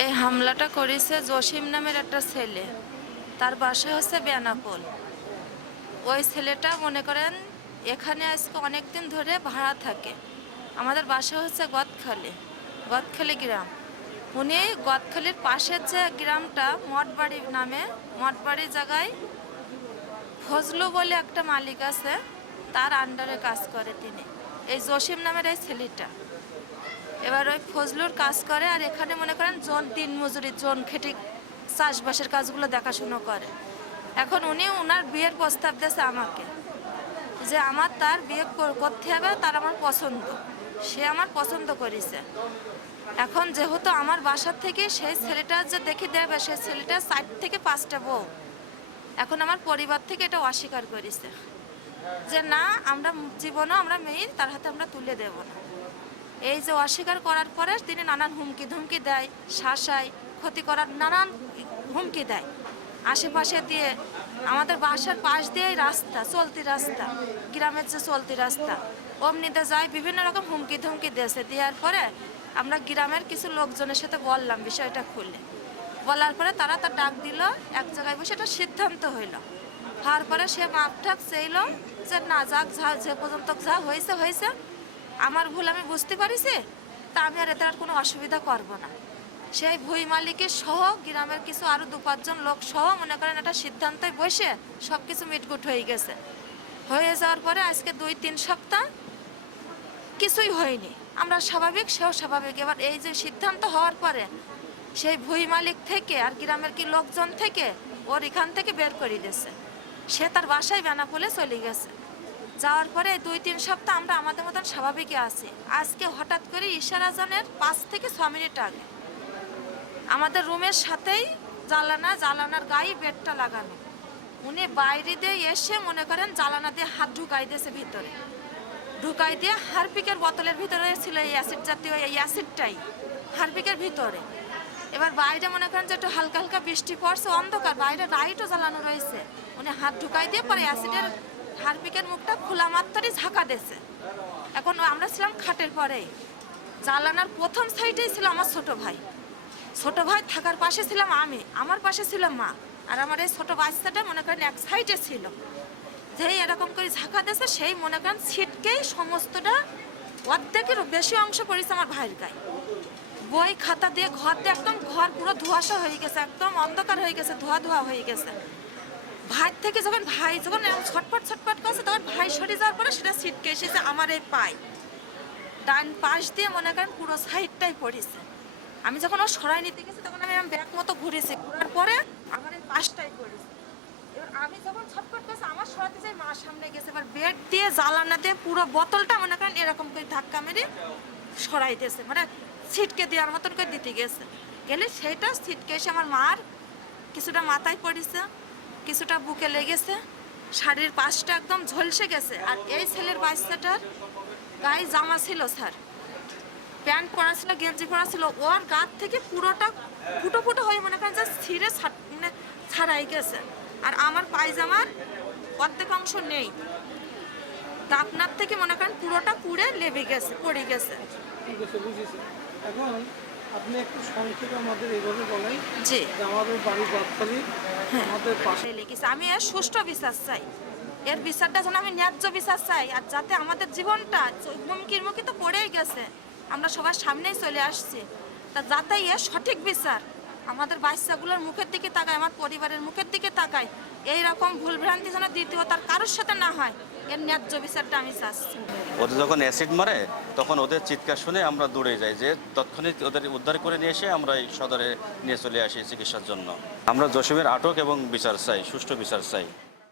এই হামলাটা করেছে জসিম নামের একটা ছেলে। তার বাসা হচ্ছে বেনাপোল। ওই ছেলেটা মনে করেন, এখানে আজকে অনেক দিন ধরে ভাড়া থাকে। আমাদের বাসা হচ্ছে গদখালি গদখালি গ্রাম। উনি গদখালির পাশের যে গ্রামটা, মঠবাড়ি নামে মঠবাড়ি জায়গায় ফজলু বলে একটা মালিক আছে, তার আন্ডারে কাজ করে তিনি। এই জসিম নামের এই ছেলেটা। এবার ওই ফজলুর কাজ করে আর এখানে মনে করেন জন দিন মজুরি জন খেটে চাষবাসের কাজগুলো দেখাশুনো করে। এখন উনি ওনার বিয়ের প্রস্তাব দিয়েছে আমাকে যে আমার তার বিয়ে করতে হবে, তার আমার পছন্দ। সে আমার পছন্দ করেছে। এখন যেহেতু আমার বাসার থেকে সেই ছেলেটা যে দেখে দেবে, সেই ছেলেটা চার থেকে পাঁচটা বউ। এখন আমার পরিবার থেকে এটা অস্বীকার করেছে। যে না, আমরা জীবনও আমরা মেয়ে, তার হাতে আমরা তুলে দেব না। এই যে অস্বীকার করার পরে তিনি নানান হুমকি, ধুমকি দেয়, শাসায়, ক্ষতি করার নানান হুমকি দেয়। আশেপাশে দিয়ে আমাদের বাসার পাশ দিয়েই রাস্তা, চলতি রাস্তা, গ্রামের যে চলতি রাস্তা, অমনিতে যায় বিভিন্ন রকম হুমকি, ধুমকি দিয়েছে। দেওয়ার পরে আমরা গ্রামের কিছু লোকজনের সাথে বললাম বিষয়টা খুলে। বলার পরে তারা তার ডাক দিল, এক জায়গায় বসে একটা সিদ্ধান্ত হইল। হওয়ার পরে সে মাপ ঠাক চাইল যে, না, যাক, যা, যে পর্যন্ত যা হয়েছে হয়েছে। আমার ভুল আমি বুঝতে পারিছি? তা আমি আর এতে আর কোনো অসুবিধা করব না। সেই ভুই মালিকের সহ গ্রামের কিছু আরও দু পাঁচজন লোক সহ, মনে করেন একটা সিদ্ধান্তে বসে সব কিছু মিটগুট হয়ে গেছে। হয়ে যাওয়ার পরে আজকে দুই তিন সপ্তাহ কিছুই হয়নি। আমরা স্বাভাবিক, সেও স্বাভাবিক। এবার এই যে সিদ্ধান্ত হওয়ার পরে সেই ভুই মালিক থেকে আর গ্রামের কি লোকজন থেকে ওর এখান থেকে বের করে দিয়েছে। সে তার বাসায় বেনাপোলে চলে গেছে। যাওয়ার পরে দুই, তিন সপ্তাহ আমরা আমাদের মতন স্বাভাবিকই আছি। আজকে হঠাৎ করে ইশারাজনের পাঁচ থেকে ছ মিনিট আগে। আমাদের রুমের সাথেই জ্বালানা, জ্বালানার গায়ে বেডটা লাগানো। উনি বাইরে দিয়ে এসে মনে করেন জ্বালানা দিয়ে হাত ঢুকাই দিয়েছে ভিতরে। ঢুকাই দিয়ে হারপিকের বোতলের ভিতরে ছিল এই অ্যাসিড জাতীয় এই অ্যাসিডটাই, হারপিকের ভিতরে। এবার বাইরে মনে করেন যে একটু হালকা হালকা বৃষ্টি পড়ছে, অন্ধকার, বাইরে লাইটও জ্বালানো রয়েছে। উনি হাত ঢুকাই দিয়ে পরে অ্যাসিডের হারপিকের মুখটা খোলা মাত্রই ঝাঁকা দিয়েছে। এখন আমরা ছিলাম খাটের পরে। জ্বালানার প্রথম সাইডেই ছিল আমার ছোট ভাই। ছোট ভাই থাকার পাশে ছিলাম আমি, আমার পাশে ছিল মা। আর আমার এই ছোট বাচ্চাটা মনে করেন এক সাইডে ছিল। যেই এরকম করে ঝাঁকা দিয়েছে, সেই মনে করেন ছিটকেই সমস্তটা অর্ধেকেরও বেশি অংশ পড়েছে আমার ভাইয়ের গায়ে। বই, খাতা দিয়ে ঘর দিয়ে একদম ঘর পুরো ধোঁয়াশা হয়ে গেছে, একদম অন্ধকার হয়ে গেছে, ধোয়া ধোয়া হয়ে গেছে। ভাই থেকে যখন ভাই, যখন ছটপট ছটপট করছে, তখন ভাই সরে যাওয়ার পরে সেটা ছিটকে এসেছে আমার এই পায়ে। ডান পাশ দিয়ে মনে করেন পুরো সাইডটাই পড়েছে। আমি যখন ও সরাই নিতে গেছি, তখন আমি ব্যাগ মতো ঘুরেছি। ঘোরার পরে আমার এই পাশটাই পড়েছে। এবার আমি যখন ছটপট করছি, আমার সরাতে যাই মা সামনে গেছে। এবার বেড দিয়ে, জ্বালানা দিয়ে পুরো বোতলটা মনে করেন এরকম করে ধাক্কা মেরে সরাইতেছে মানে ছিটকে দেওয়ার মতন করে দিতে গেছে। গেলে সেটা ছিটকে এসে আমার মার কিছুটা মাথায় পড়েছে। কিছুটা বুকে লেগেছে, শাড়ির পাশটা একদম ঝলসে গেছে। আর এই ছেলের বাচ্চাটার গায়ে জামা ছিল, স্যার। প্যান্ট পরা ছিল, গেঞ্জি পরা ছিল, ওর গাত থেকে পুরোটা ফুটো ফুটো হয়ে মনে করেন যে ছিঁড়ে মানে ছাড়াই গেছে। আর আমার পায়জামার অর্ধেক অংশ নেই। তা আপনার থেকে মনে করেন পুরোটা পুড়ে লেবে গেছে, পড়ে গেছে। এখন আপনি একটু সংক্ষেপে আমাদের এইভাবে বলেন জি। আমাদের বাড়ি বাদখালি হ্যাঁ। আমাদের পাশে লিখেছে আমি এর সুষ্ঠু বিচার চাই। এর বিচারটা যেন আমি ন্যায্য বিচার চাই। আর যাতে আমাদের জীবনটা হুমকির মুখে তো পড়েই গেছে। আমরা সবার সামনেই চলে আসছি। তা যাতে এর সঠিক বিচার আমাদের বাচ্চাগুলোর মুখের দিকে তাকায় আমার পরিবারের মুখের দিকে তাকায় এই রকম ভুলভ্রান্তি যেন দ্বিতীয় তার কারোর সাথে না হয়। ওদের যখন অ্যাসিড মারে, তখন ওদের চিৎকার শুনে আমরা দূরে যাই যে তৎক্ষণিক ওদের উদ্ধার করে নিয়ে এসে আমরা এই সদরে নিয়ে চলে আসি চিকিৎসার জন্য। আমরা জসিমের আটক এবং বিচার চাই, সুষ্ঠু বিচার চাই।